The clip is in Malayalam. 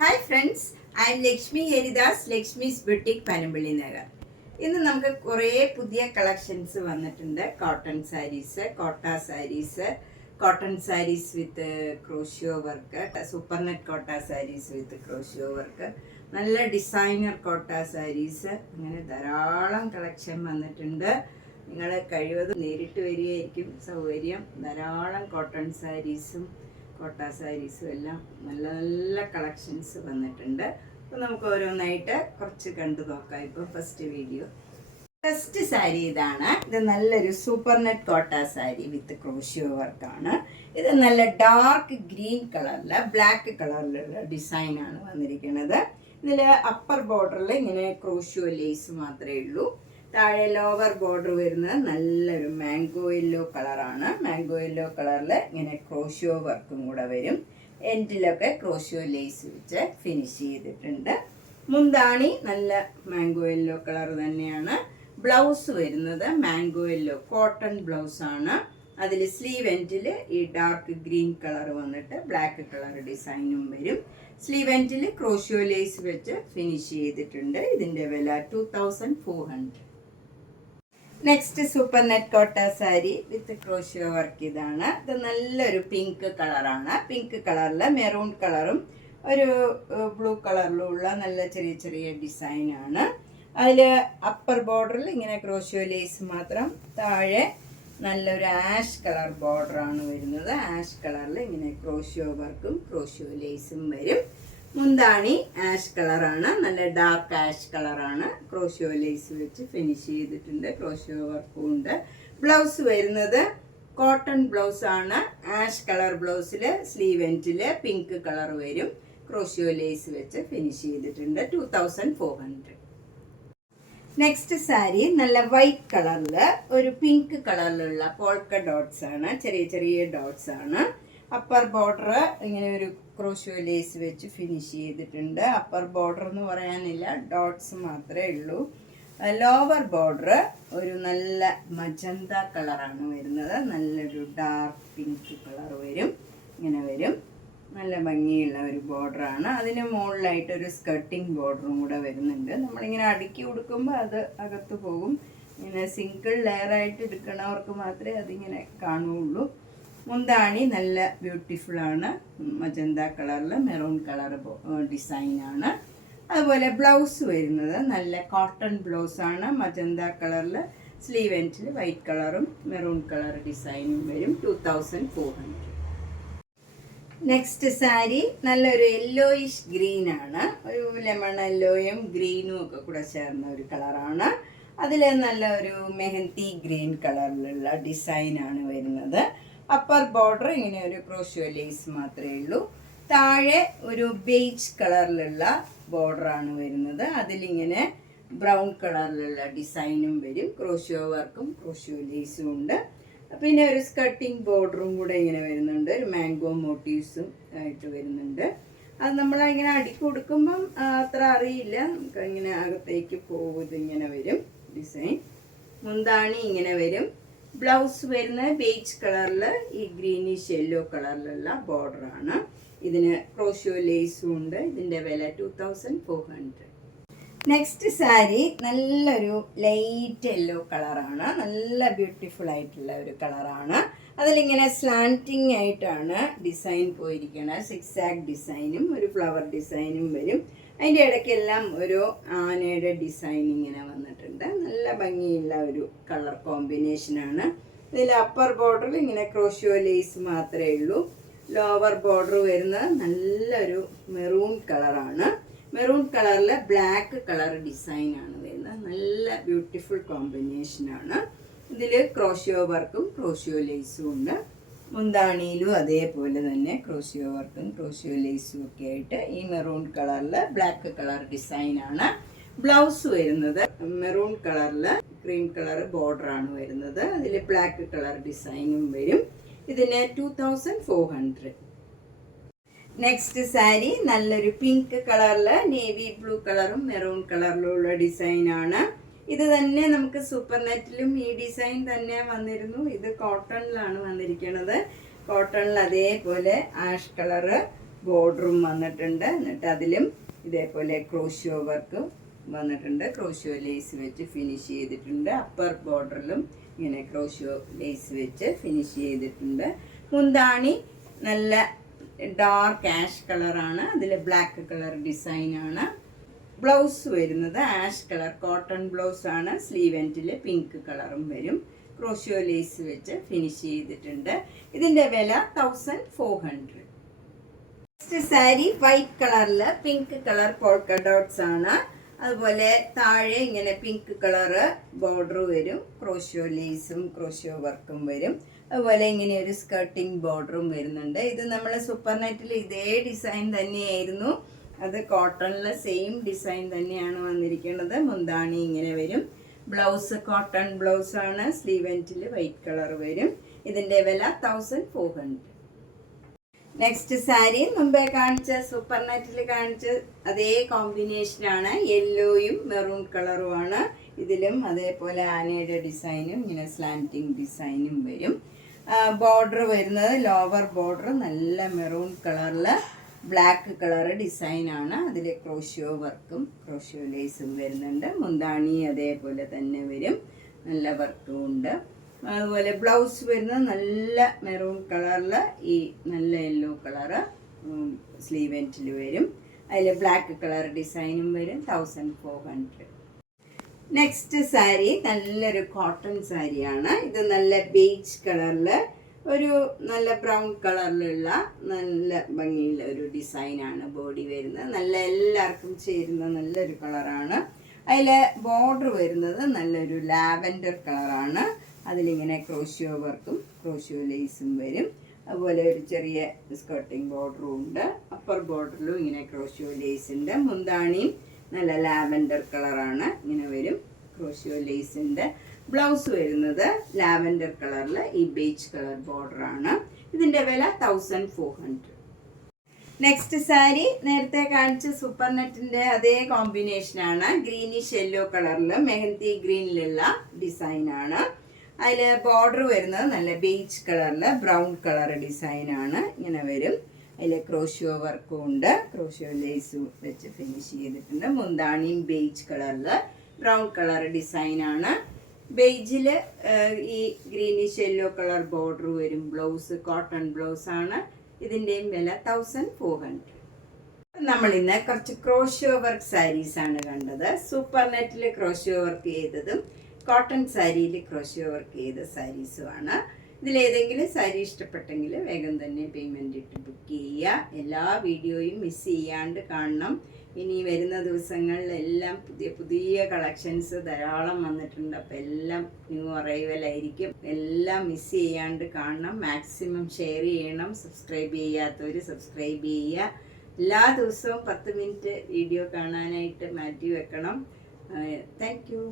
Hi friends, I M Lakshmi Haridas, Lakshmi's boutique Panampilly Nagar. ഇന്ന് നമുക്ക് കുറേ പുതിയ കളക്ഷൻസ് വന്നിട്ടുണ്ട്. കോട്ടൺ സാരീസ്, കോട്ടൺ സാരീസ് വിത്ത് ക്രോഷ്യോ വർക്ക്, സൂപ്പർ നെറ്റ് കോട്ട സാരീസ് വിത്ത് ക്രോഷ്യോ വർക്ക്, നല്ല ഡിസൈനർ കോട്ട സാരീസ്, അങ്ങനെ ധാരാളം കളക്ഷൻ വന്നിട്ടുണ്ട്. നിങ്ങൾ കഴിവതും നേരിട്ട് വരികയായിരിക്കും സൗകര്യം. ധാരാളം കോട്ടൺ സാരീസും കോട്ട സാരീസും എല്ലാം നല്ല നല്ല കളക്ഷൻസ് വന്നിട്ടുണ്ട്. അപ്പോൾ നമുക്ക് ഓരോന്നായിട്ട് കുറച്ച് കണ്ടു നോക്കാം. ഇപ്പോൾ ഫസ്റ്റ് സാരി ഇതാണ്. ഇത് നല്ലൊരു സൂപ്പർ നെറ്റ് കോട്ട സാരി വിത്ത് ക്രോഷ്യോ വർക്കാണ്. ഇത് നല്ല ഡാർക്ക് ഗ്രീൻ കളറിൽ ബ്ലാക്ക് കളറിലുള്ള ഡിസൈനാണ് വന്നിരിക്കുന്നത്. ഇതിൽ അപ്പർ ബോർഡറിൽ ഇങ്ങനെ ക്രോഷ്യോ ലേസ് മാത്രമേ ഉള്ളൂ. താഴെ ലോവർ ബോർഡർ വരുന്നത് നല്ലൊരു മാംഗോ യെല്ലോ കളറാണ്. മാംഗോ യെല്ലോ കളറിൽ ഇങ്ങനെ ക്രോഷ്യോ വർക്കും കൂടെ വരും. എൻഡിലൊക്കെ ക്രോഷ്യോ ലേസ് വെച്ച് ഫിനിഷ് ചെയ്തിട്ടുണ്ട്. മുന്താണി നല്ല മാംഗോ യെല്ലോ കളർ തന്നെയാണ്. ബ്ലൗസ് വരുന്നത് മാംഗോ യെല്ലോ കോട്ടൺ ബ്ലൗസാണ്. അതിൽ സ്ലീവ് എൻഡിൽ ഈ ഡാർക്ക് ഗ്രീൻ കളർ വന്നിട്ട് ബ്ലാക്ക് കളർ ഡിസൈനും വരും. സ്ലീവ് എൻഡിൽ ക്രോഷ്യോ ലേസ് വെച്ച് ഫിനിഷ് ചെയ്തിട്ടുണ്ട്. ഇതിൻ്റെ വില 2400. നെക്സ്റ്റ് സൂപ്പർ നെറ്റ് കോട്ട സാരി വിത്ത് ക്രോഷ്യോ വർക്ക് ഇതാണ്. ഇത് നല്ലൊരു പിങ്ക് കളറാണ്. പിങ്ക് കളറിൽ മെറൂൺ കളറും ഒരു ബ്ലൂ കളറിലും ഉള്ള നല്ല ചെറിയ ചെറിയ ഡിസൈനാണ്. അതിൽ അപ്പർ ബോർഡറിൽ ഇങ്ങനെ ക്രോഷ്യോ ലേസ് മാത്രം, താഴെ നല്ലൊരു ആഷ് കളർ ബോർഡറാണ് വരുന്നത്. ആഷ് കളറിൽ ഇങ്ങനെ ക്രോഷ്യോ വർക്കും ക്രോഷ്യോ ലേസും വരും. മുന്താണി ആഷ് കളറാണ്, നല്ല ഡാർക്ക് ആഷ് കളറാണ്. ക്രോഷ്യോ ലേസ് വെച്ച് ഫിനിഷ് ചെയ്തിട്ടുണ്ട്. ക്രോഷ്യോ വർക്കും ഉണ്ട്. ബ്ലൗസ് വരുന്നത് കോട്ടൺ ബ്ലൗസാണ്. ആഷ് കളർ ബ്ലൗസിൽ സ്ലീവ് എൻഡിൽ പിങ്ക് കളർ വരും. ക്രോഷ്യോ ലേസ് വെച്ച് ഫിനിഷ് ചെയ്തിട്ടുണ്ട്. 2400. നെക്സ്റ്റ് സാരി നല്ല വൈറ്റ് കളറിൽ ഒരു പിങ്ക് കളറിലുള്ള പോൾക്ക ഡോട്ട്സ് ആണ്. ചെറിയ ചെറിയ ഡോട്ട്സ് ആണ്. അപ്പർ ബോർഡർ ഇങ്ങനെ ഒരു ക്രോഷ്യോ ലേസ് വെച്ച് ഫിനിഷ് ചെയ്തിട്ടുണ്ട്. അപ്പർ ബോർഡർ എന്ന് പറയാനില്ല, ഡോട്ട്സ് മാത്രമേ ഉള്ളൂ. ലോവർ ബോർഡർ ഒരു നല്ല മജന്ത കളറാണ് വരുന്നത്. നല്ലൊരു ഡാർക്ക് പിങ്ക് കളർ വരും. ഇങ്ങനെ വരും. നല്ല ഭംഗിയുള്ള ഒരു ബോർഡറാണ്. അതിന് മുകളിലായിട്ടൊരു സ്കർട്ടിങ് ബോർഡറും കൂടെ വരുന്നുണ്ട്. നമ്മളിങ്ങനെ അടുക്കി കൊടുക്കുമ്പോൾ അത് അകത്ത് പോകും. ഇങ്ങനെ സിംഗിൾ ലെയറായിട്ട് എടുക്കണവർക്ക് മാത്രമേ അതിങ്ങനെ കാണുകയുള്ളൂ. മുന്താണി നല്ല ബ്യൂട്ടിഫുള്ളാണ്. മജന്ത കളറിൽ മെറൂൺ കളർ ഡിസൈനാണ്. അതുപോലെ ബ്ലൗസ് വരുന്നത് നല്ല കോട്ടൺ ബ്ലൗസാണ്. മജന്ത കളറിൽ സ്ലീവ് എൻഡിൽ വൈറ്റ് കളറും മെറൂൺ കളർ ഡിസൈനും വരും. 2400. നെക്സ്റ്റ് സാരി നല്ലൊരു യെല്ലോയിഷ് ഗ്രീൻ ആണ്. ഒരു ലെമൺ യെല്ലോയും ഗ്രീനും ഒക്കെ കൂടെ ചേർന്ന ഒരു കളറാണ്. അതിൽ നല്ല ഒരു മെഹന്തി ഗ്രീൻ കളറിലുള്ള ഡിസൈനാണ് വരുന്നത്. അപ്പർ ബോർഡർ ഇങ്ങനെ ഒരു ക്രോഷ്യോ ലേസ് മാത്രമേ ഉള്ളൂ. താഴെ ഒരു ബേജ് കളറിലുള്ള ബോർഡറാണ് വരുന്നത്. അതിലിങ്ങനെ ബ്രൗൺ കളറിലുള്ള ഡിസൈനും വരും. ക്രോഷ്യോ വർക്കും ക്രോഷ്യോ ലേസും ഉണ്ട്. പിന്നെ ഒരു സ്കർട്ടിങ് ബോർഡറും കൂടെ ഇങ്ങനെ വരുന്നുണ്ട്. ഒരു മാംഗോ മോട്ടീവ്സും ആയിട്ട് വരുന്നുണ്ട്. അത് നമ്മളിങ്ങനെ അടുക്കി കൊടുക്കുമ്പം അത്ര അറിയില്ല. നമുക്ക് ഇങ്ങനെ അകത്തേക്ക് പോകുന്നത് ഇങ്ങനെ വരും ഡിസൈൻ. മുന്താണി ഇങ്ങനെ വരും. ബ്ലൗസ് വരുന്നത് ബേജ് കളറിൽ ഈ ഗ്രീനിഷ് യെല്ലോ കളറിലുള്ള ബോർഡറാണ്. ഇതിന് ക്രോഷ്യോ ലേസും ഉണ്ട്. ഇതിൻ്റെ വില 2400. നെക്സ്റ്റ് സാരി നല്ലൊരു ലൈറ്റ് യെല്ലോ കളറാണ്. നല്ല ബ്യൂട്ടിഫുൾ ആയിട്ടുള്ള ഒരു കളറാണ്. അതിലിങ്ങനെ സ്ലാൻറ്റിങ് ആയിട്ടാണ് ഡിസൈൻ പോയിരിക്കുന്നത്. സിക്സാഗ് ഡിസൈനും ഒരു ഫ്ലവർ ഡിസൈനും വരും. അതിൻ്റെ ഇടയ്ക്കെല്ലാം ഒരു ആനയുടെ ഡിസൈൻ ഇങ്ങനെ വന്നിട്ടുണ്ട്. നല്ല ഭംഗിയുള്ള ഒരു കളർ കോമ്പിനേഷനാണ്. ഇതിൽ അപ്പർ ബോർഡറിൽ ഇങ്ങനെ ക്രോഷ്യോ ലേസ് മാത്രമേ ഉള്ളൂ. ലോവർ ബോർഡർ വരുന്നത് നല്ലൊരു മെറൂൺ കളറാണ്. മെറൂൺ കളറിൽ ബ്ലാക്ക് കളർ ഡിസൈനാണ് വരുന്നത്. നല്ല ബ്യൂട്ടിഫുൾ കോമ്പിനേഷനാണ്. ഇതിൽ ക്രോഷ്യോ വർക്കും ക്രോഷ്യോ ലേസും ഉണ്ട്. മുന്താണിയിലും അതേപോലെ തന്നെ ക്രോഷ്യോ വർക്കും ക്രോഷ്യോ ലേസും ഒക്കെ ആയിട്ട് ഈ മെറൂൺ കളറിൽ ബ്ലാക്ക് കളർ ഡിസൈനാണ്. ബ്ലൗസ് വരുന്നത് മെറൂൺ കളറിൽ ക്രീം കളർ ബോർഡറാണ് വരുന്നത്. അതിൽ ബ്ലാക്ക് കളർ ഡിസൈനും വരും. ഇതിന് 2400. നെക്സ്റ്റ് സാരി നല്ലൊരു പിങ്ക് കളറിൽ നേവി ബ്ലൂ കളറും മെറൂൺ കളറിലുള്ള ഡിസൈനാണ്. ഇത് തന്നെ നമുക്ക് സൂപ്പർ നെറ്റിലും ഈ ഡിസൈൻ തന്നെ വന്നിരുന്നു. ഇത് കോട്ടണിലാണ് വന്നിരിക്കുന്നത്. കോട്ടണിൽ അതേപോലെ ആഷ് കളറ് ബോർഡറും വന്നിട്ടുണ്ട്. എന്നിട്ട് അതിലും ഇതേപോലെ ക്രോഷ്യോ വർക്ക് വന്നിട്ടുണ്ട്. ക്രോഷ്യോ ലേസ് വെച്ച് ഫിനിഷ് ചെയ്തിട്ടുണ്ട്. അപ്പർ ബോർഡറിലും ഇങ്ങനെ ക്രോഷ്യോ ലേസ് വെച്ച് ഫിനിഷ് ചെയ്തിട്ടുണ്ട്. മുന്താണി നല്ല ഡാർക്ക് ആഷ് കളറാണ്, അതിൽ ബ്ലാക്ക് കളർ ഡിസൈനാണ്. ബ്ലൗസ് വരുന്നത് ആഷ് കളർ കോട്ടൺ ബ്ലൗസ് ആണ്. സ്ലീവ് എൻഡിൽ പിങ്ക് കളറും വരും. ക്രോഷ്യോ ലേസ് വെച്ച് ഫിനിഷ് ചെയ്തിട്ടുണ്ട്. ഇതിൻ്റെ വില 1400. നെക്സ്റ്റ് സാരി വൈറ്റ് കളറിൽ പിങ്ക് കളർ പോൾക്ക ഡോട്ട്സ് ആണ്. അതുപോലെ താഴെ ഇങ്ങനെ പിങ്ക് കളറ് ബോർഡർ വരും. ക്രോഷ്യോ ലേസും ക്രോഷ്യോ വർക്കും വരും. അതുപോലെ ഇങ്ങനെ ഒരു സ്കർട്ടിങ് ബോർഡറും വരുന്നുണ്ട്. ഇത് നമ്മൾ സൂപ്പർ നെറ്റിൽ ഇതേ ഡിസൈൻ തന്നെയായിരുന്നു. അത് കോട്ടണിൽ സെയിം ഡിസൈൻ തന്നെയാണ് വന്നിരിക്കുന്നത്. മുന്താണി ഇങ്ങനെ വരും. ബ്ലൗസ് കോട്ടൺ ബ്ലൗസ് ആണ്. സ്ലീവ് എൻഡിൽ വൈറ്റ് കളർ വരും. ഇതിൻ്റെ വില 1400. നെക്സ്റ്റ് സാരി മുമ്പേ കാണിച്ച സൂപ്പർ നെറ്റിൽ കാണിച്ച അതേ കോമ്പിനേഷനാണ്. യെല്ലോയും മെറൂൺ കളറുമാണ്. ഇതിലും അതേപോലെ ആനയുടെ ഡിസൈനും ഇങ്ങനെ സ്ലാൻറ്റിങ് ഡിസൈനും വരും. ബോർഡർ വരുന്നത് ലോവർ ബോർഡർ നല്ല മെറൂൺ കളറിൽ ബ്ലാക്ക് കളർ ഡിസൈനാണ്. അതിൽ ക്രോഷ്യോ വർക്കും ക്രോഷ്യോ ലേസും വരുന്നുണ്ട്. മുന്താണി അതേപോലെ തന്നെ വരും. നല്ല വർക്കും ഉണ്ട്. അതുപോലെ ബ്ലൗസ് വരുന്നത് നല്ല മെറൂൺ കളറിൽ ഈ നല്ല യെല്ലോ കളറ് സ്ലീവ് എൻഡിൽ വരും. അതിൽ ബ്ലാക്ക് കളർ ഡിസൈനും വരും. 1400. നെക്സ്റ്റ് സാരി നല്ലൊരു കോട്ടൺ സാരിയാണ്. ഇത് നല്ല ബേജ് കളറിൽ ഒരു നല്ല ബ്രൗൺ കളറിലുള്ള നല്ല ഭംഗിയുള്ള ഒരു ഡിസൈനാണ് ബോഡി വരുന്നത്. നല്ല എല്ലാവർക്കും ചേരുന്ന നല്ലൊരു കളറാണ്. അതിൽ ബോർഡർ വരുന്നത് നല്ലൊരു ലാവൻഡർ കളറാണ്. അതിലിങ്ങനെ ക്രോഷ്യോ വർക്കും ക്രോഷ്യോ ലേസും വരും. അതുപോലെ ഒരു ചെറിയ സ്കർട്ടിങ് ബോർഡറും ഉണ്ട്. അപ്പർ ബോർഡറിലും ഇങ്ങനെ ക്രോഷ്യോ ലേസ് ഉണ്ട്. മുന്താണിയും നല്ല ലാവൻഡർ കളറാണ്. ഇങ്ങനെ വരും. ക്രോഷ്യോ ലേസിൻ്റെ ബ്ലൗസ് വരുന്നത് ലാവൻഡർ കളറിൽ ഈ ബേജ് കളർ ബോർഡറാണ്. ഇതിൻ്റെ വില 1400. നെക്സ്റ്റ് സാരി നേരത്തെ കാണിച്ച സൂപ്പർ നെറ്റിൻ്റെ അതേ കോമ്പിനേഷനാണ്. ഗ്രീനിഷ് യെല്ലോ കളറിൽ മെഹന്തി ഗ്രീനിലുള്ള ഡിസൈനാണ്. അതിൽ ബോർഡർ വരുന്നത് നല്ല ബേജ് കളറിൽ ബ്രൗൺ കളർ ഡിസൈനാണ്. ഇങ്ങനെ വരും. അതിൽ ക്രോഷ്യോ വർക്കും ഉണ്ട്. ക്രോഷ്യോ ലേസും വെച്ച് ഫിനിഷ് ചെയ്തിട്ടുണ്ട്. മുന്താണിയും ബേജ് കളറിൽ ബ്രൗൺ കളർ ഡിസൈനാണ്. ബേജിൽ ഈ ഗ്രീനിഷ് യെല്ലോ കളർ ബോർഡർ വരും. ബ്ലൗസ് കോട്ടൺ ബ്ലൗസാണ്. ഇതിൻ്റെയും വില 1400. നമ്മൾ ഇന്ന് കുറച്ച് ക്രോഷ്യോ വർക്ക് സാരീസാണ് കണ്ടത്. സൂപ്പർ നെറ്റിൽ ക്രോഷ്യോ വർക്ക് ചെയ്തതും കോട്ടൺ സാരിയിൽ ക്രോഷ്യോ വർക്ക് ചെയ്ത സാരീസുമാണ്. ഇതിലേതെങ്കിലും സാരി ഇഷ്ടപ്പെട്ടെങ്കിൽ വേഗം തന്നെ പേയ്മെൻറ്റ് ഇട്ട് ബുക്ക് ചെയ്യുക. എല്ലാ വീഡിയോയും മിസ് ചെയ്യാണ്ട് കാണണം. ഇനി വരുന്ന ദിവസങ്ങളിലെല്ലാം പുതിയ പുതിയ കളക്ഷൻസ് ധാരാളം വന്നിട്ടുണ്ട്. അപ്പോൾ എല്ലാം ന്യൂ അറൈവൽ ആയിരിക്കും. എല്ലാം മിസ് ചെയ്യാണ്ട് കാണണം. മാക്സിമം ഷെയർ ചെയ്യണം. സബ്സ്ക്രൈബ് ചെയ്യാത്തവർ സബ്സ്ക്രൈബ് ചെയ്യുക. എല്ലാ ദിവസവും 10 മിനിറ്റ് വീഡിയോ കാണാനായിട്ട് മാറ്റി വെക്കണം. Thank you.